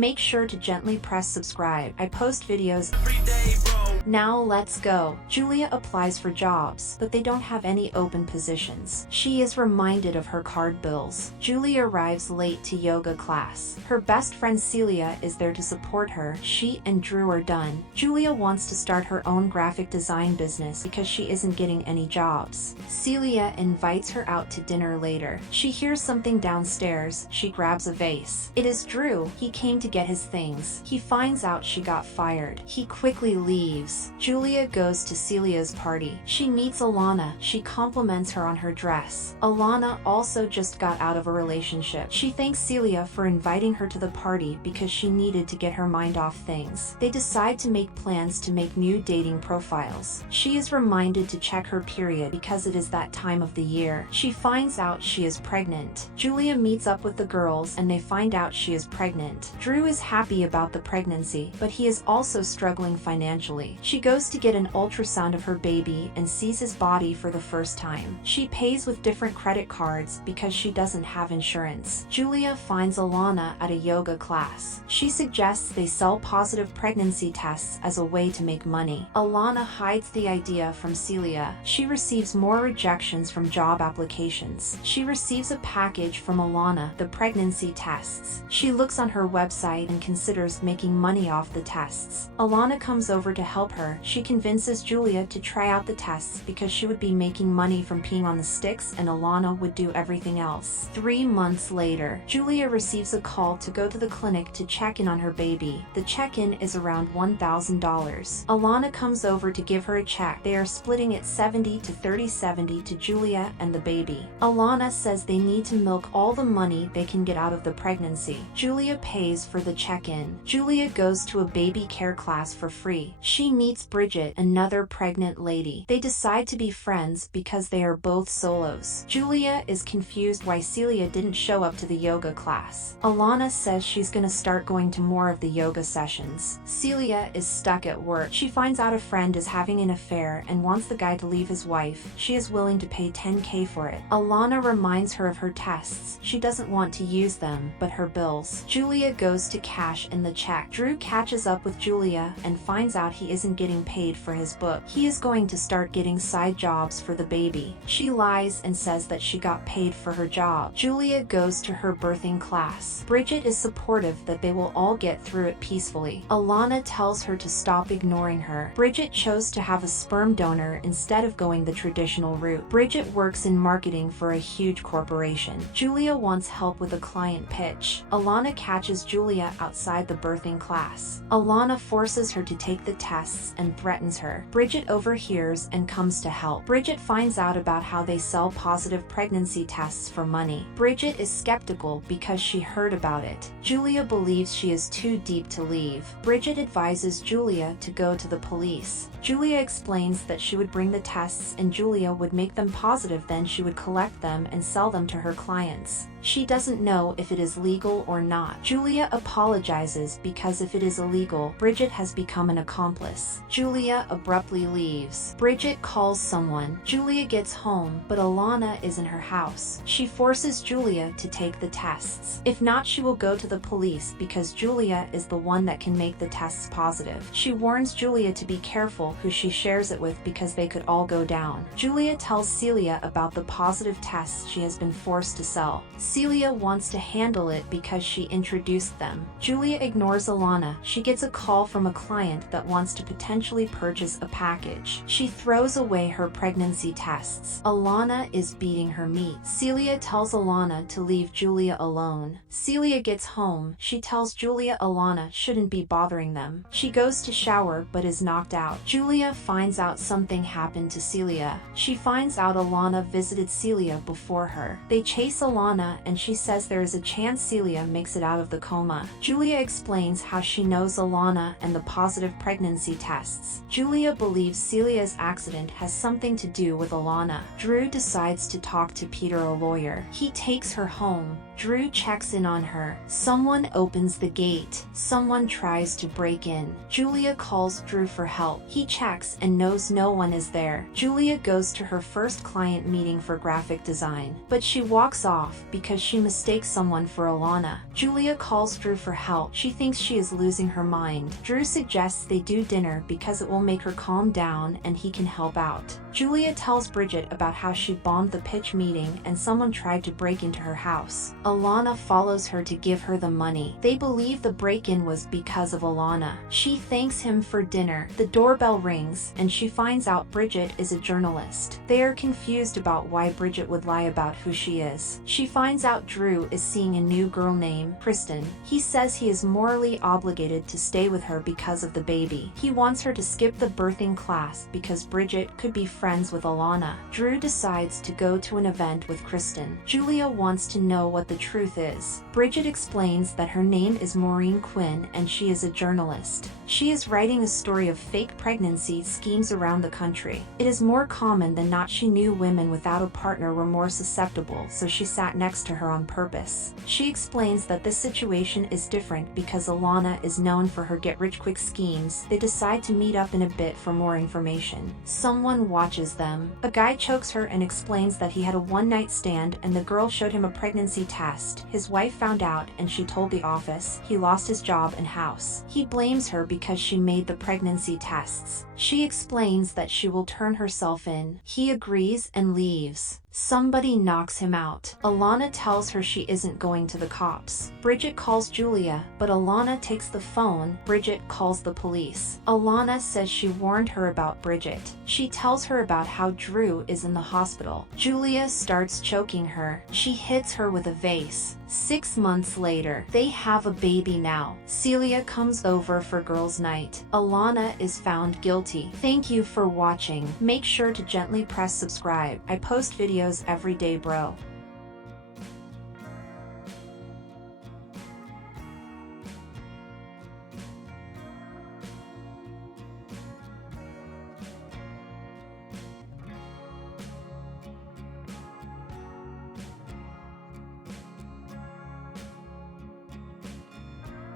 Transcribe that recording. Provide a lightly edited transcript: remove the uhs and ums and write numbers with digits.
Make sure to gently press subscribe. I post videos every day, bro. Now let's go. Julia applies for jobs, but they don't have any open positions. She is reminded of her card bills. Julia arrives late to yoga class. Her best friend Celia is there to support her. She and Drew are done. Julia wants to start her own graphic design business because she isn't getting any jobs. Celia invites her out to dinner later. She hears something downstairs. She grabs a vase. It is Drew. He came to get his things. He finds out she got fired. He quickly leaves. Julia goes to Celia's party. She meets Alana. She compliments her on her dress. Alana also just got out of a relationship. She thanks Celia for inviting her to the party because she needed to get her mind off things. They decide to make plans to make new dating profiles. She is reminded to check her period because it is that time of the year. She finds out she is pregnant. Julia meets up with the girls and they find out she is pregnant. Drew is happy about the pregnancy, but he is also struggling financially. She goes to get an ultrasound of her baby and sees his body for the first time. She pays with different credit cards because she doesn't have insurance. Julia finds Alana at a yoga class. She suggests they sell positive pregnancy tests as a way to make money. Alana hides the idea from Celia. She receives more rejections from job applications. She receives a package from Alana, the pregnancy tests. She looks on her website and considers making money off the tests. Alana comes over to help her. She convinces Julia to try out the tests because she would be making money from peeing on the sticks and Alana would do everything else. 3 months later, Julia receives a call to go to the clinic to check in on her baby. The check-in is around $1,000. Alana comes over to give her a check. They are splitting it 70 to 30-70 to Julia and the baby. Alana says they need to milk all the money they can get out of the pregnancy. Julia pays for the check-in. Julia goes to a baby care class for free. She meets Bridget, another pregnant lady. They decide to be friends because they are both solos. Julia is confused why Celia didn't show up to the yoga class. Alana says she's gonna start going to more of the yoga sessions. Celia is stuck at work. She finds out a friend is having an affair and wants the guy to leave his wife. She is willing to pay $10K for it. Alana reminds her of her tests. She doesn't want to use them, but her bills. Julia goes to cash in the check. Drew catches up with Julia and finds out he isn't getting paid for his book. He is going to start getting side jobs for the baby. She lies and says that she got paid for her job. Julia goes to her birthing class. Bridget is supportive that they will all get through it peacefully. Alana tells her to stop ignoring her. Bridget chose to have a sperm donor instead of going the traditional route. Bridget works in marketing for a huge corporation. Julia wants help with a client pitch. Alana catches Julia outside the birthing class. Alana forces her to take the tests and threatens her. Bridget overhears and comes to help. Bridget finds out about how they sell positive pregnancy tests for money. Bridget is skeptical because she heard about it. Julia believes she is too deep to leave. Bridget advises Julia to go to the police. Julia explains that she would bring the tests and Julia would make them positive, then she would collect them and sell them to her clients. She doesn't know if it is legal or not. Julia apologizes because if it is illegal, Bridget has become an accomplice. Julia abruptly leaves. Bridget calls someone. Julia gets home, but Alana is in her house. She forces Julia to take the tests. If not, she will go to the police because Julia is the one that can make the tests positive. She warns Julia to be careful who she shares it with because they could all go down. Julia tells Celia about the positive tests she has been forced to sell. Celia wants to handle it because she introduced them. Julia ignores Alana. She gets a call from a client that wants to potentially purchase a package. She throws away her pregnancy tests. Alana is beating her meat. Celia tells Alana to leave Julia alone. Celia gets home. She tells Julia Alana shouldn't be bothering them. She goes to shower but is knocked out. Julia finds out something happened to Celia. She finds out Alana visited Celia before her. They chase Alana and she says there is a chance Celia makes it out of the coma. Julia explains how she knows Alana and the positive pregnancy tests. Julia believes Celia's accident has something to do with Alana. Drew decides to talk to Peter, a lawyer. He takes her home. Drew checks in on her. Someone opens the gate. Someone tries to break in. Julia calls Drew for help. He checks and knows no one is there. Julia goes to her first client meeting for graphic design, but she walks off because she mistakes someone for Alana. Julia calls Drew for help. She thinks she is losing her mind. Drew suggests they do dinner because it will make her calm down and he can help out. Julia tells Bridget about how she bombed the pitch meeting and someone tried to break into her house. Alana follows her to give her the money. They believe the break-in was because of Alana. She thanks him for dinner. The doorbell rings and she finds out Bridget is a journalist. They are confused about why Bridget would lie about who she is. She finds out Drew is seeing a new girl named Kristen. He says he is morally obligated to stay with her because of the baby. He wants her to skip the birthing class because Bridget could be friends with Alana. Drew decides to go to an event with Kristen. Julia wants to know what the truth is. Bridget explains that her name is Maureen Quinn and she is a journalist. She is writing a story of fake pregnancy schemes around the country. It is more common than not she knew women without a partner were more susceptible, so she sat next to her on purpose. She explains that this situation is different because Alana is known for her get-rich-quick schemes. They decide to meet up in a bit for more information. Someone watches them. A guy chokes her and explains that he had a one-night stand and the girl showed him a pregnancy test. His wife found out and she told the office. He lost his job and house. He blames her because she made the pregnancy tests. She explains that she will turn herself in. He agrees and leaves. Somebody knocks him out. Alana tells her she isn't going to the cops. Bridget calls Julia, but Alana takes the phone. Bridget calls the police. Alana says she warned her about Bridget. She tells her about how Drew is in the hospital. Julia starts choking her. She hits her with a vase. 6 months later, they have a baby now. Celia comes over for girls' night. Alana is found guilty. Thank you for watching. Make sure to gently press subscribe. I post videos every day, bro.